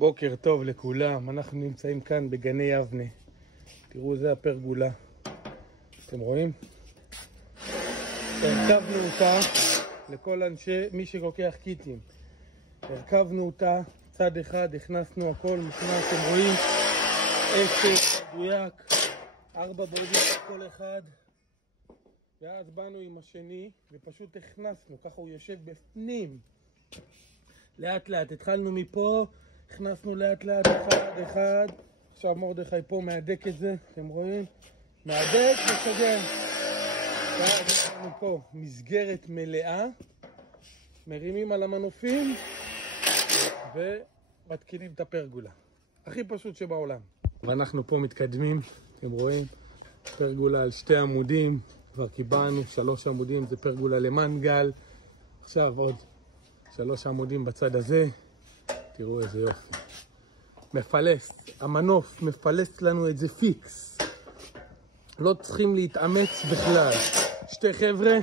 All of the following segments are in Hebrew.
בוקר טוב לכולם, אנחנו נמצאים כאן בגני יבנה. תראו, זה הפרגולה. אתם רואים? הרכבנו אותה לכל מי שלוקח קיטים. הרכבנו אותה, צד אחד, הכנסנו הכל, מכנס, אתם רואים? 10 מדויק, 4 בורדים כל אחד. ואז באנו עם השני ופשוט הכנסנו, ככה הוא יושב בפנים. לאט לאט, התחלנו מפה, הכנסנו לאט לאט אחד. עכשיו מרדכי פה מהדק את זה, אתם רואים? מהדק וסגר. ואז יש לנו פה מסגרת מלאה, מרימים על המנופים ומתקינים את הפרגולה. הכי פשוט שבעולם. ואנחנו פה מתקדמים, אתם רואים? פרגולה על 2 עמודים, כבר קיבלנו 3 עמודים, זה פרגולה למנגל. עכשיו עוד 3 עמודים בצד הזה, תראו איזה יופי. מפלס, המנוף מפלס לנו את זה פיקס. לא צריכים להתאמץ בכלל. 2 חבר'ה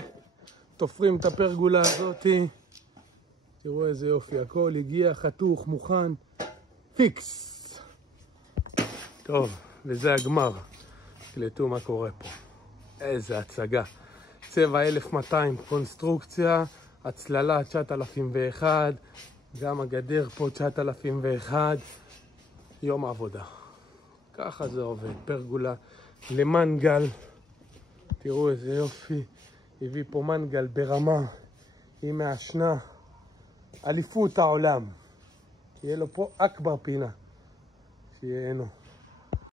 תופרים את הפרגולה הזאת. תראו איזה יופי, הכל הגיע, חתוך, מוכן, פיקס. טוב, וזה הגמר. תקלטו מה קורה פה. איזה הצגה. צבע 1200, קונסטרוקציה, הצללה 9001, גם הגדר פה 9001, יום עבודה. ככה זה עובד, פרגולה למנגל. תראו איזה יופי, הביא פה מנגל ברמה, היא מעשנה, אליפות העולם. יהיה לו פה אכבר פינה, שיהנו.